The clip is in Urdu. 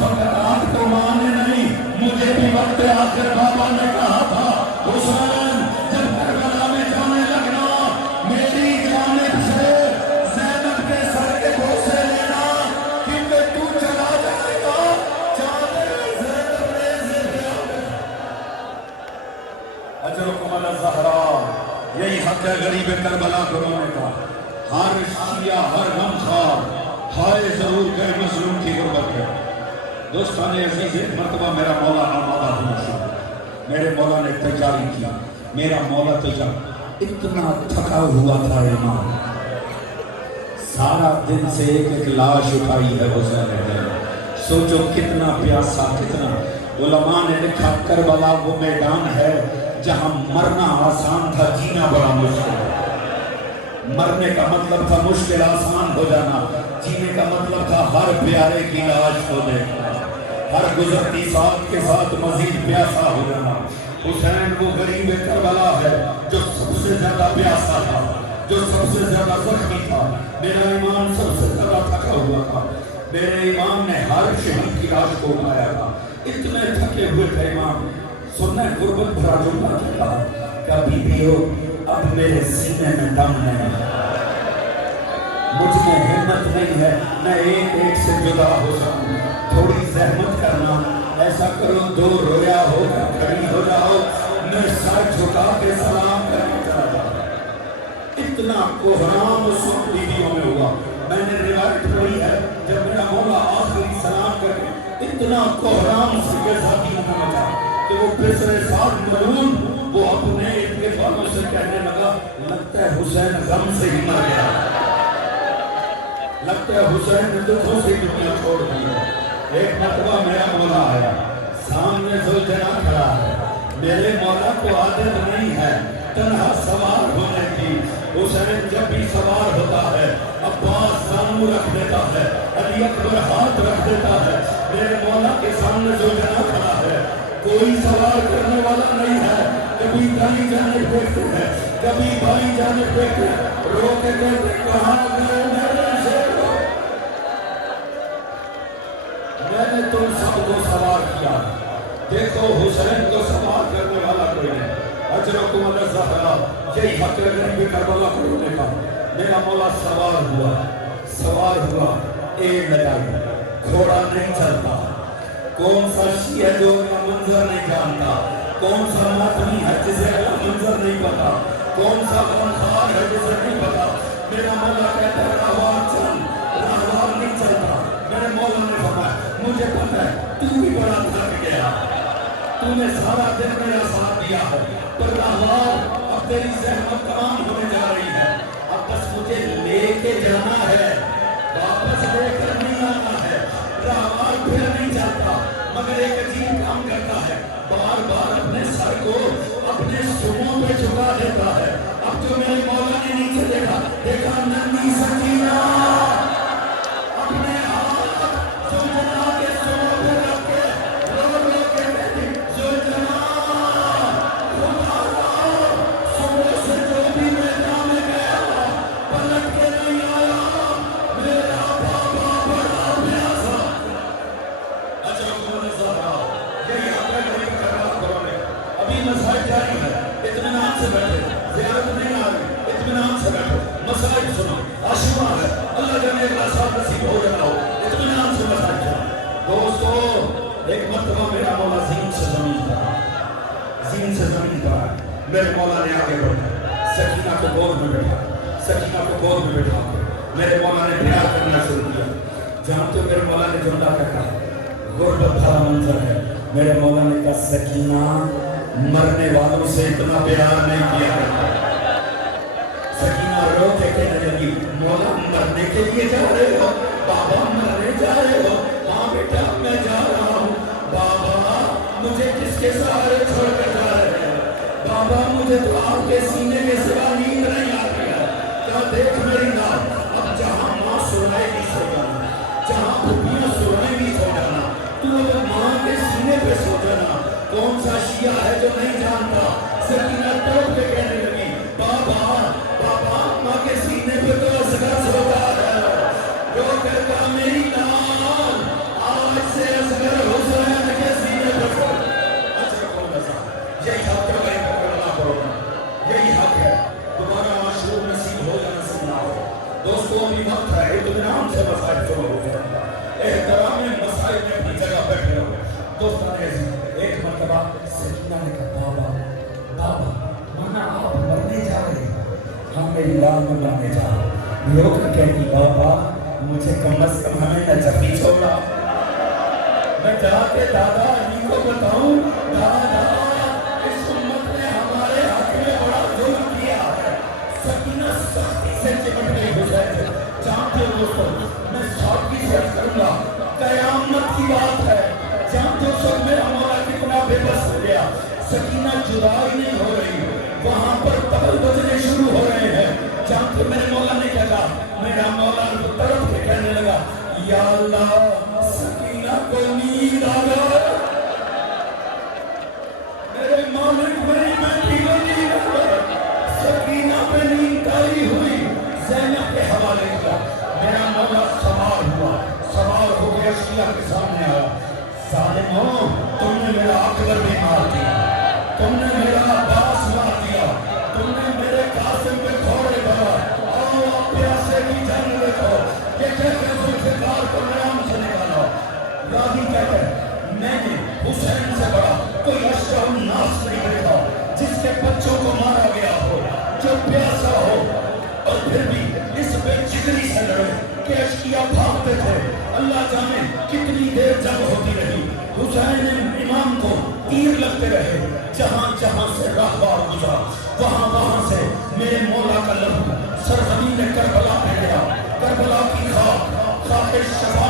فقرات تو مانے نہیں، مجھے بھی وقت آخر بابا نے کہا تھا حسین جب کربلا میں جانے لگنا میری جانب سے زینب کے سر کے بوسے لینا، کیونکہ تو چلا جائے گا چاہے زینب ریزے پہ اجرکم علی الزہراء۔ یہی حق ہے غریب کربلا کو رونے کا۔ ہر شیعہ ہر غمخوار ہائے ضرور کہ مظلوم کی غربت ہے۔ دوستان عزیز، ایک مرتبہ میرا مولا آمادہ ہونا شروع، میرے مولا نے تجاری کیا، میرا مولا تجار اتنا تھکا ہوا تھا امام، سارا دن سے ایک لاش اٹھائی ہے حسین نے، سوچو کتنا پیاسا، کتنا۔ علماء نے لکھا کربلا وہ میدان ہے جہاں مرنا آسان تھا، جینا بڑا مشکل ہے۔ مرنے کا مطلب تھا مشکل آسان ہو جانا، جینے کا مطلب تھا ہر پیارے کی لاش کو دیکھنا، ہر گزرتی ساتھ کے ساتھ مزید پیاسا ہو جانا۔ حسین وہ غریب کربلا ہے جو سب سے زیادہ پیاسا تھا، جو سب سے زیادہ زخمی تھا۔ میرا امام سب سے زیادہ تھکا ہوا تھا، میرے امام نے ہر شہید کی لاش کو اٹھایا تھا، اتنے تھکے ہوئے تھے امام۔ سننا غربت بھرا جملہ کہا، کبھی بھی ہو اب میرے سینے میں دم نہیں، مجھ میں ہمت نہیں ہے میں ایک ایک سے جدا ہو سکوں، تھوڑی زحمت کرنا، ایسا کرو دو رویا ہوگا کھڑی ہو جاؤ، میں سر جھکا کے سلام کرنے چلا جاؤں۔ اتنا کوہرام اس وقت بیویوں میں ہوا۔ میں نے روایت پڑھی ہے جب میرا مولا آخری سلام کر کے اتنا کوہرام اس کے ذاتیوں میں مچا کہ وہ پسر ساتھ ملون وہ اپنے اتفاقوں سے کہنے لگا لگتا ہے حسین غم سے ہی مر گیا، لگتا ہے حسین نے دکھوں سے دنیا چھوڑ دی ہے۔ ایک مرتبہ میرا مولا آیا، سامنے زوجنا کھڑا ہے، میرے مولا کو عادت نہیں ہے تنہا سوار ہونے کی۔ حسین جب بھی سوار ہوتا ہے عباس زانو رکھ دیتا ہے، علی اکبر ہاتھ رکھ دیتا ہے، میرے مولا کے سامنے زوجنا کھڑا ہے، کوئی سوار کرنے والا نہیں ہے۔ کبھی دائیں جانب دیکھتے ہیں، کبھی بائیں جانب دیکھتے ہیں، رو کے کہتے کہاں گئے میرے شیرو، میں نے تم سب کو سوار کیا، دیکھو حسین کو سوار کرنے والا کوئی نہیں۔ اجرکم علی الزہراء، یہی حق غریب کربلا کو رونے کا۔ میرا مولا سوار ہوا، سوار ہوا، ایک لڑائی، گھوڑا نہیں چلتا۔ کون سا شیعہ جو کا منظر نہیں جانتا، کون سا ماتمی ہے جسے کا منظر نہیں پتا، کون سا غمخوار ہے جسے نہیں پتا۔ میرا مولا کہتا ہے راہوار چل، راہوار نہیں چلتا۔ میرے مولا نے فرمایا مجھے پتا ہے تو بھی بڑا تھک گیا، تو نے سارا دن میرا ساتھ دیا ہے، پر راہوار اب تیری زحمت تمام ہونے جا رہی ہے، اب بس مجھے لے کے جانا ہے، واپس لے کر نہیں آنا ہے۔ راہوار پھر نہیں چلتا مگر ایک عجیب کام کرتا ہے، بار بار اپنے سر کو اپنے سروں پہ جھکا دیتا ہے۔ اب جو میرے مولا نے نیچے دیکھا، دیکھا ننھی سکینہ اپنے ہاتھ زوجنا کے سروں پہ رکھ کے رو رو کے کہتی زوجنا خدا صبح سے جو بھی میدان میں گیا پلٹ کے نہیں آیا، میرا بابا بڑا پیاسا۔ اجرکم علی الزہراء، یہی حق ہے غریب کربلا کو رونے کا۔ ابھی مسائل جاری ہے، اطمینان سے بیٹھے، زیارت نہیں آ رہی، اطمینان سے بیٹھو، مسائل سنو، عاشورہ ہے، اللہ جانے اگلا سال نصیب ہو جانا ہو، اطمینان سے مسائل سنو۔ دوستو ایک مرتبہ میرا مولا زین سے زمین پر آیا، زین سے زمین پر آیا، میرے مولا نے آگے بڑھا، سکینہ کو گود میں بیٹھا، سکینہ کو گود میں بیٹھا، میرے مولا نے پیار کرنا شروع کیا۔ جانتے ہو میرے مولا نے جملہ کہا، غربت بھرا منظر ہے، میرے مولا نے کہا سکینہ مرنے والوں سے اتنا پیار نہیں کیا کرتا۔ سکینہ رو کے کہنے لگی مولا مرنے کے لیے جا رہے ہو، بابا مرنے جا رہے ہو؟ ہاں بیٹا میں جا رہا ہوں۔ بابا مجھے کس کے سہارے چھوڑ کر جا رہے ہیں؟ بابا مجھے تو آپ کے سینے کے سوا نیند نہیں آتی ہے۔ کیا دیکھ میری نام، اب جہاں ماں سوئے گی سو جانا، جہاں پھپھیاں سوئیں گی سو جانا، تو اب ماں کے سینے پہ سو جانا۔ کون سا شیعہ ہے جو نہیں جانتا؟ سکینہ ٹوٹ کے کہنے لگی بابا بابا ماں کے سینے پہ تو اصغر سوتا ہے، جو کہتا میری نام آج سے دوستان عزیز ایک مرتبہ سکینہ نے کہا بابا مانا آپ مرنے جا رہے ہیں، ہم میری لان میں مرنے جا رہے ہیں۔ یہ ہو کر کہتی بابا مجھے کم از کم ہمیں نجفی چھوڑا۔ میں جا کے دادا علی کو بتاؤں دادا اس امت نے ہمارے حق میں بڑا ظلم کیا ہے۔ سکینہ سختی سے چمٹ گئی حسین سے۔ جانتے ہو دوستوں میں سادگی سے عرض کروں گا قیامت کی بات ہے، جانتے ہو سب میرا مولا کتنا بے بس ہو گیا۔ سکینہ جدا ہی نہیں ہو رہی، وہاں پر طبل بجنے شروع ہو رہے ہیں۔ جانتے ہو میرے مولا نے کہا، میرا مولا کو طرف کے کہنے لگا یا اللہ سکینہ کو نیند آ گیا، میرے مالک میری بیٹی کو نیند آ گیا۔ سکینہ پہ نیند تاری ہوئی، زینب کے حوالے کیا، میرا مولا سوار ہوا، سوار ہو گیا شیعہ کے سامنے آیا۔ ظالموں تم نے میرا اکبر بھی مار دیا، تم نے میرا عباس مار دیا، تم نے میرے قاسم پہ گھوڑے بھرا، آؤ آپ پیاسے کی جنگ دیکھو، یہ کہتے ہیں ذوالفقار کو نیام سے نکالا۔ راضی کہتے ہیں میں نے حسین سے بڑا کوئی اشرف الناس نہیں دیکھا جس کے بچوں کو مارا گیا ہو، جو پیاسا ہو اور پھر بھی اس بے جگری سے لڑے کہ اشکیاء بھاگتے تھے۔ اللہ جانے کتنی دیر جنگ ہوتی رہی، حسین امام کو تیر لگتے رہے، جہاں جہاں سے راہوار گزرا وہاں سے میرے مولا کا لہو سرزمین کربلا پہ گیا۔ کربلا کی خاک خاک شفا